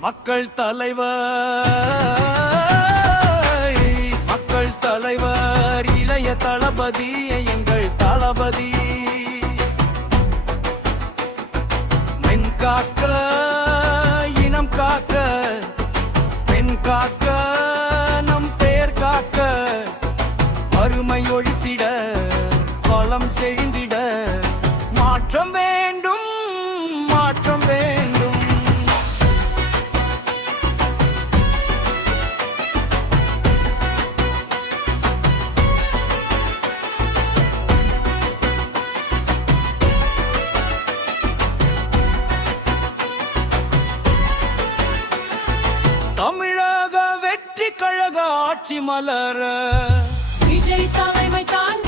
மக்கள் தலைவர் இளைய தளபதி எங்கள் தளபதி மென் காக்க இனம் காக்க பெண் காக்க நம் பேர் காக்க வறுமை ஒழித்திட வளம் செழிந்திட மாற்றம் வேண்டும் மாற்றம் வேண்டும். தமிழக வெற்றி கழக ஆட்சி மலர விஜய் தலைமை தாங்க